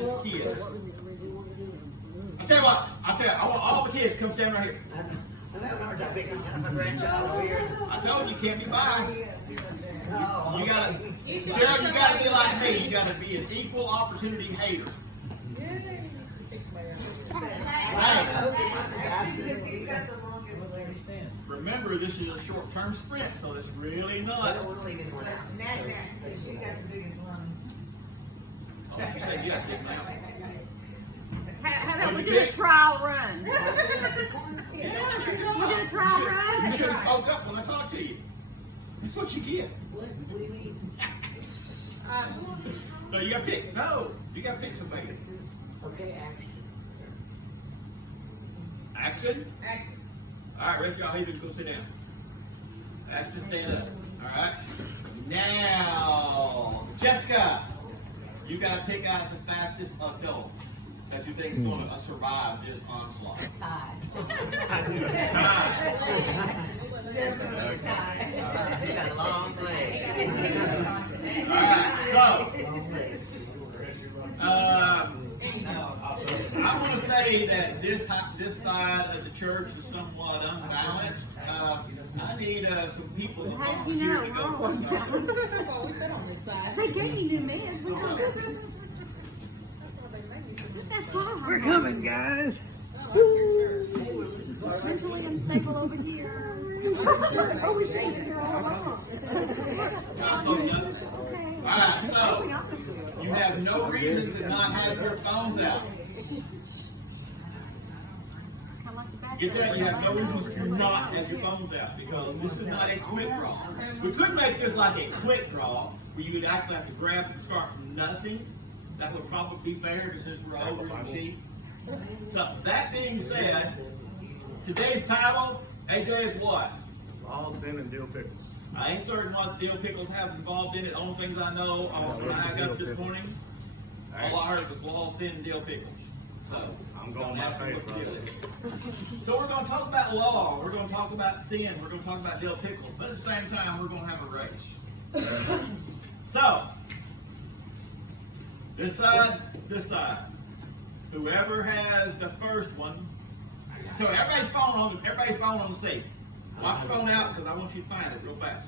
fastest kids. I'll tell you what. I want all the kids to come stand right here. I'm having a hard time picking on my grandchild over here. I told you, you can't be biased. Oh, You gotta, Cheryl, you gotta be like me. You gotta be an equal opportunity hater. Remember, this is a short-term sprint, so it's really not. We're leaving one out. She got the biggest lungs. Oh, you said yes, didn't you? How about we do a trial run? Yeah, that's your job. We do a trial run? You should have spoke up when I talked to you. That's what you get. What do you mean? So you gotta pick. No, you gotta pick somebody. Okay, axe. Action. All right, rest of y'all leave, go sit down. Action, stand up. All right. Now, Jessica, you gotta pick out the fastest adult that you think's gonna survive this onslaught. Definitely Kai. He's got a long leg. I want to say that this side of the church is somewhat unbalanced. I need some people to How did volunteer you know? to We're go all for on some. balance. We sit on this side. They gave me new meds. That's wrong. We're coming, guys. Mentally unstable over here. Oh, we see this all along. Alright, so you have no reason to not have your phones out. Get that? You have no reason to not have your phones out because this is not a quick draw. We could make this like a quick draw where you would actually have to grab and start from nothing. That would probably be fair because since we're over the sheet. So that being said, today's title, AJ, is what? All sin and dill pickles. I ain't certain what dill pickles have involved in it. Only things I know when I got up this morning, all I heard was law, sin, and dill pickles. So I'm going my favorite, brother. So we're going to talk about law. We're going to talk about sin. We're going to talk about dill pickles. But at the same time, we're going to have a race. So this side. Whoever has the first one. So everybody's phone on the seat. Lock your phone out because I want you to find it real fast.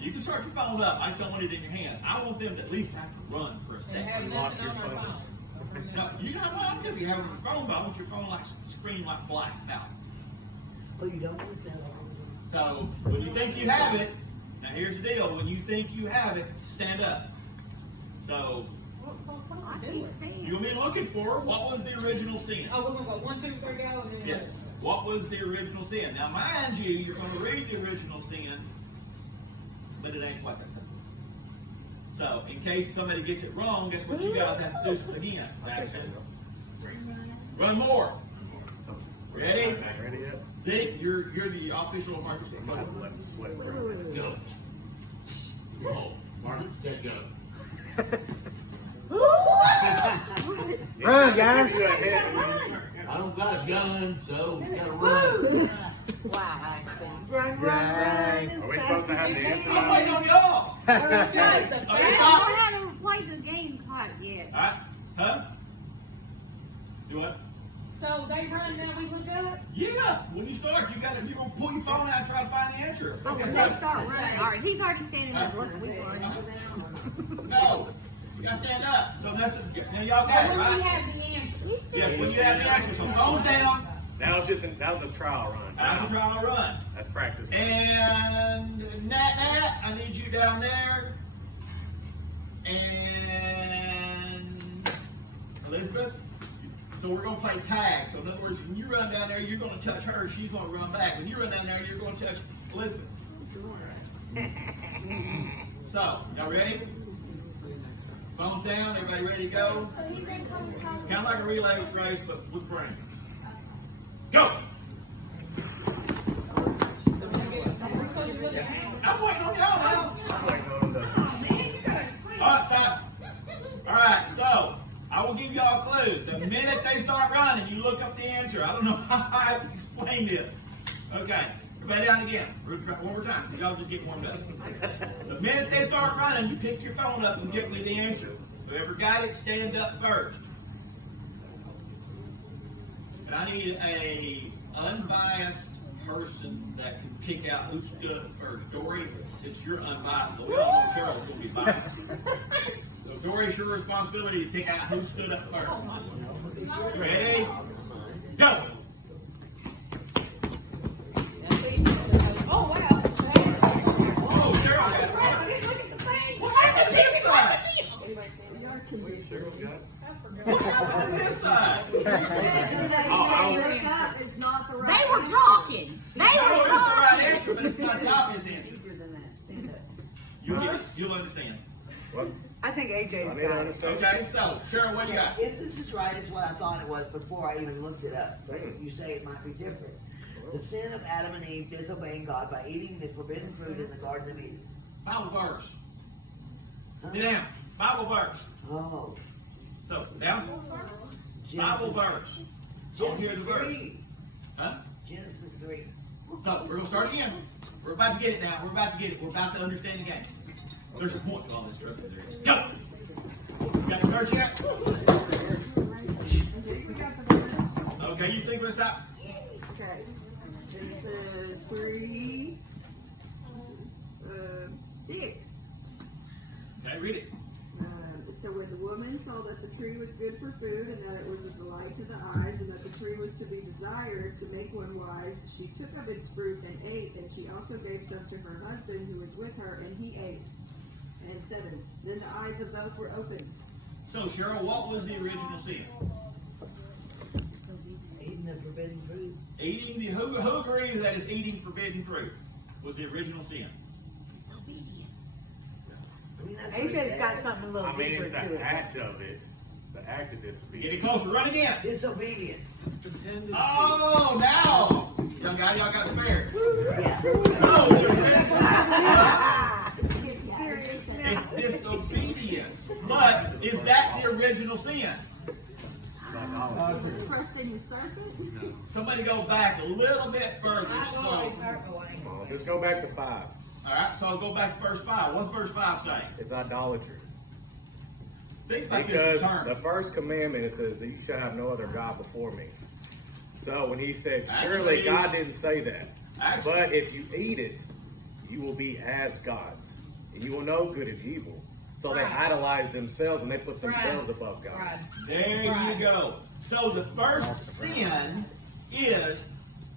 You can start your phone up. I just don't want it in your hand. I want them to at least have to run for a second. Lock your phones. No, you don't have if you have it on your phone, but I want your phone like screen like black out. Oh, you don't want to sell it. So when you think you have it, now here's the deal. When you think you have it, stand up. So you'll be looking for what was the original sin. Oh, we're gonna go 1, 2, 3, go. And then Yes. What was the original sin? Now, mind you, you're going to read the original sin, but it ain't quite that simple. So, in case somebody gets it wrong, guess what you guys have to do some again? Action. Run more. Ready? Ready yet? Zeke, you're the official Microsoft. Let the sweat run. Go. Oh, Martin, set go. Run, guys. I don't got a gun, so you gotta run. Run. Are we supposed to have the answer? I'm waiting on y'all. Guys, the Okay, I stop. haven't played the game quite yet. Alright, huh? Do what? So they run now, we look up? Yes, when you start, you're gonna pull your phone out and try to find the answer. Okay, Okay, let's start. start running. All right, he's already standing up. Let's run. No, you gotta stand up. So that's now y'all got it, When we right? have the answer. Yes, when you have the answer. So phones down. That was a trial run. That's a trial run. That's practice. And Nat, I need you down there. And Elizabeth. So we're gonna play tag. So in other words, when you run down there, you're gonna touch her. She's gonna run back. When you run down there, you're gonna touch Elizabeth. So y'all ready? Phones down. Everybody ready to go? Kind of like a relay race, but with brains. Go. I'm waiting on y'all now. I'm waiting on the. All right, stop. All right, so I will give y'all clues. The minute they start running, you look up the answer. I don't know how I have to explain this. Okay, everybody down again. One more time. Y'all just get warmed up. The minute they start running, you pick your phone up and get me the answer. Whoever got it, stand up first. And I need a unbiased person that can pick out who stood up first. Dory, since you're unbiased, but we all know Cheryl's going to be biased. So Dory, it's your responsibility to pick out who stood up first. Ready? Go! Oh, wow. Oh, Cheryl got it first. What happened to this side? Cheryl's got it. What happened to this side? It's not the right. They were talking. They No, were it's the talking. right answer, but it's not the obvious answer. You'll understand. What? I think AJ's I need to got it. understand. Okay, so Cheryl, what do you got? If this is right, it's what I thought it was before I even looked it up. But you say it might be different. The sin of Adam and Eve disobeying God by eating the forbidden fruit in the Garden of Eden. Bible verse. Sit down. Bible verse. Oh, So, down. Bible verse. Genesis Here's the verse. 3. Huh? Genesis 3. So, we're going to start again. We're about to get it now. We're about to get it. We're about to understand the game. There's a point to all this, trust me. There is. Go! Got the verse yet? Okay, you think we're stop? Okay. It says 3, 6. Okay, read it. So when the woman saw that the tree was good for food, and that it was a delight to the eyes, and that the tree was to be desired to make one wise, she took of its fruit and ate, and she also gave some to her husband who was with her, and he ate. And 7. Then the eyes of both were opened. So, Cheryl, what was the original sin? Eating the forbidden fruit. Eating the who agrees that is eating forbidden fruit was the original sin? I mean, that's what it AJ's got says. something a little I mean, deeper it's to the it. act of it. It's the act of Get disobedience. it closer. Run again. Disobedience. Oh, now, young guy, y'all got spared. Yeah. Getting serious now. It's disobedience. But is that the original sin? The first thing is serpent. Somebody go back a little bit further. So, Well, just go back to 5. all right. So go back to verse 5. What's verse 5 say? It's idolatry. Think about this Because in terms. the first commandment, it says that you shall have no other God before me. So when he said, surely Actually- God didn't say that. Actually- But if you eat it, you will be as gods. And you will know good and evil. So they idolize themselves and they put themselves above God. There you go. So the first sin is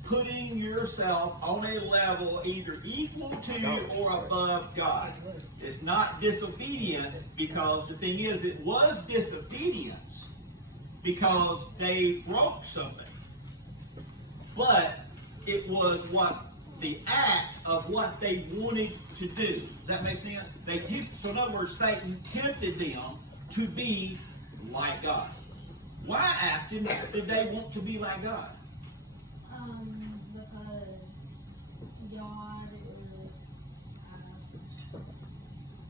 putting yourself on a level either equal to or above God. It's not disobedience, because the thing is, it was disobedience because they broke something. But it was what the act of what they wanted to do. Does that make sense? So in other words, Satan tempted them to be like God. Why, I asked him, did they want to be like God? Because God is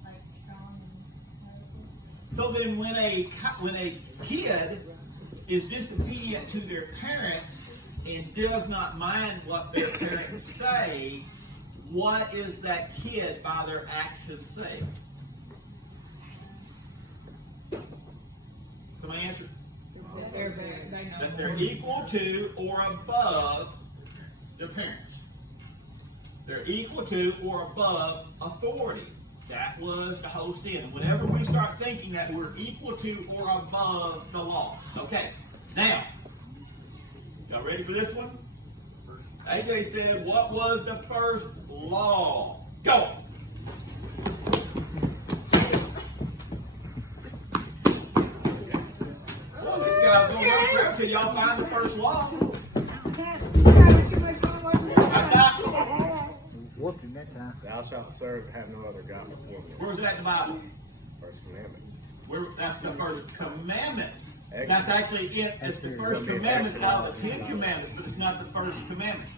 like strong and powerful. So then when a kid is disobedient to their parents and does not mind what their parents say, what is that kid by their actions saying? Somebody answer. That they're equal to or above their parents. They're equal to or above authority. That was the whole sin. Whenever we start thinking that we're equal to or above the law. Okay, now, y'all ready for this one? AJ said, what was the first law? Go! Well, this guy's going to work forever until y'all find the first law. That's not. Whooping that time. Thou shalt serve and have no other God before me. Where's that in the Bible? First commandment. That's the first commandment. Excellent. That's actually it. It's the first commandment out of the 10 commandments, but it's not the first commandment.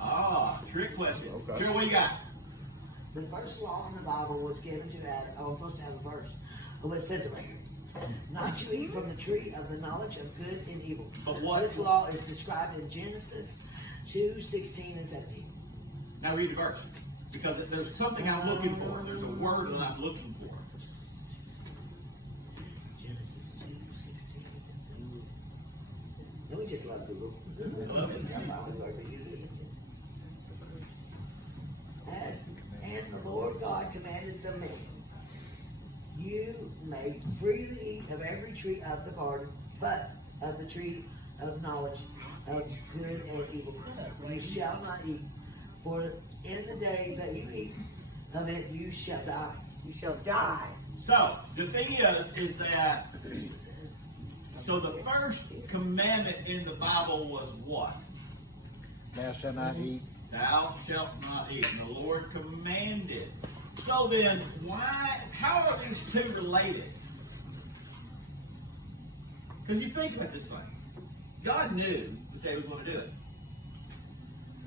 Ah, trick question. Okay. Sure, what you got? The first law in the Bible was given to Adam. Oh, I'm supposed to have a verse. Oh, but it says it right here. Not to eat from the tree of the knowledge of good and evil. But what? This law is described in Genesis 2:16 and 17. Now read the verse. Because there's something I'm looking for. There's a word that I'm looking for. We just love Google. Love it. I finally learned to use it. And the Lord God commanded the man, you may freely eat of every tree of the garden, but of the tree of knowledge of good and evil you shall not eat, for in the day that you eat of it you shall die. You shall die. So, the thing is that, so the first commandment in the Bible was what? Thou shalt not eat. Thou shalt not eat. And the Lord commanded. So then, how are these two related? Because you think about this thing. God knew that they were going to do it.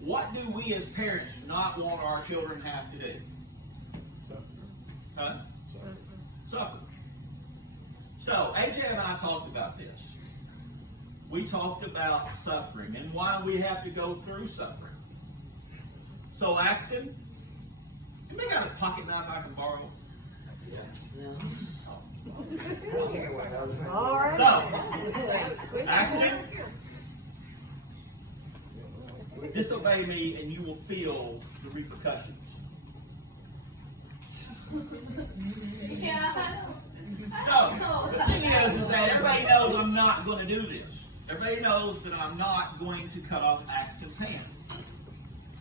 What do we as parents not want our children to have to do? Huh? Suffer. So, AJ and I talked about this. We talked about suffering and why we have to go through suffering. So, Axton, you may got a pocket knife I can borrow. No. I don't care what else. All right. So, Axton, disobey me and you will feel the repercussions. Yeah. So, the thing is that everybody knows I'm not going to do this. Everybody knows that I'm not going to cut off Axton's hand.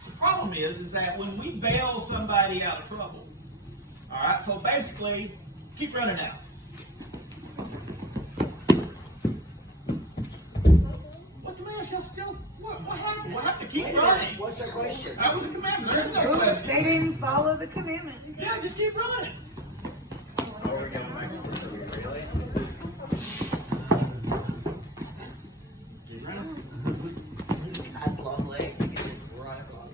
The problem is that when we bail somebody out of trouble, all right, so basically, keep running out. What the man shall skills? What happened? What happened? Keep running. What's our question? That was a commandment. There's no question. They didn't follow the commandment. Yeah, just keep running. Are we gonna make it through? Really? Keep running. He's got long legs. He can run along.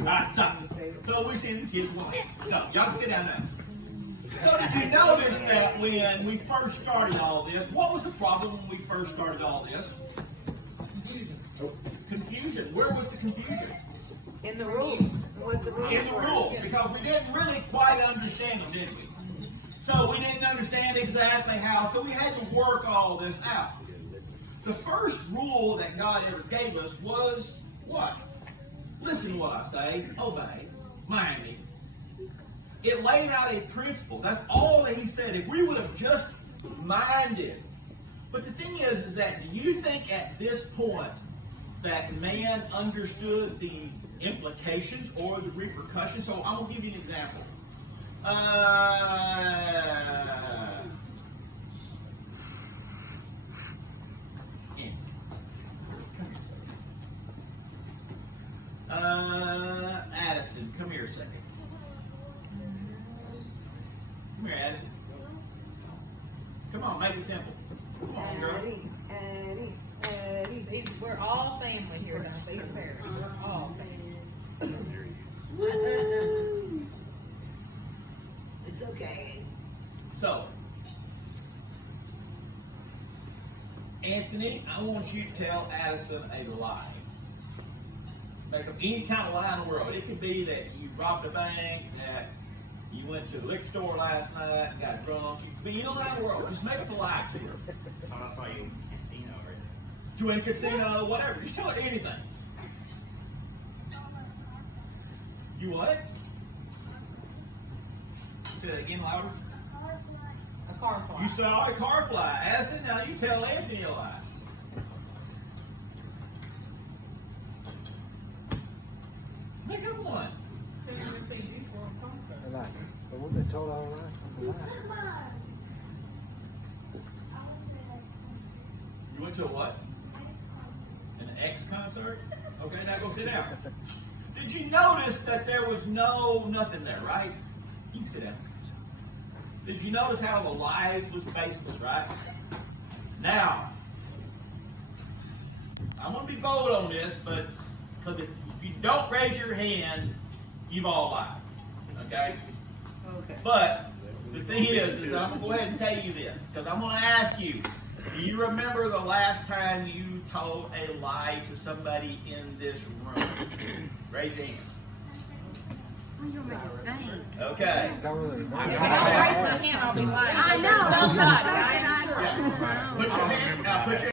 Alright, so we seen the kids walk. So y'all sit down now. So did you notice that when we first started all this, what was the problem when we first started all this? Confusion. Where was the confusion? In the rules. What the rules In the were. rules, because we didn't really quite understand them, did we? So we didn't understand exactly how, so we had to work all this out. The first rule that God ever gave us was what? Listen to what I say, obey, mind me. It laid out a principle. That's all that he said. If we would have just minded. But the thing is that do you think at this point that man understood the implications or the repercussions? So I'm going to give you an example. Addison, come here a second. Come here, Addison. Come on, make it simple. Come on, girl. Eddie. We're all family here, don't be embarrassed. We're all family. It's okay. So, Anthony, I want you to tell Addison a lie. Make up any kind of lie in the world. It could be that you robbed a bank, that you went to the liquor store last night and got drunk. It could be any lie in the world. Just make up a lie to her. I saw you in casino, right? To win a casino, whatever. Just tell her anything. You what? Say that again louder. A car fly. You saw a car fly. Addison, now you tell Anthony a lie. Make up one. A lie. But what they told all right? A lie. You went to a what? An X concert? Okay, now go sit down. Did you notice that there was nothing there, right? You can sit down. Did you notice how the lies was baseless, right? Now, I'm going to be bold on this, but because if you don't raise your hand, you've all lied. Okay? Okay. But the thing is I'm going to go ahead and tell you this, because I'm going to ask you, do you remember the last time you told a lie to somebody in this room? Raise your hand. Okay. Don't really. If I don't raise my hand, I'll be lying. I know. Somebody, right? Yeah. Put your hand, put your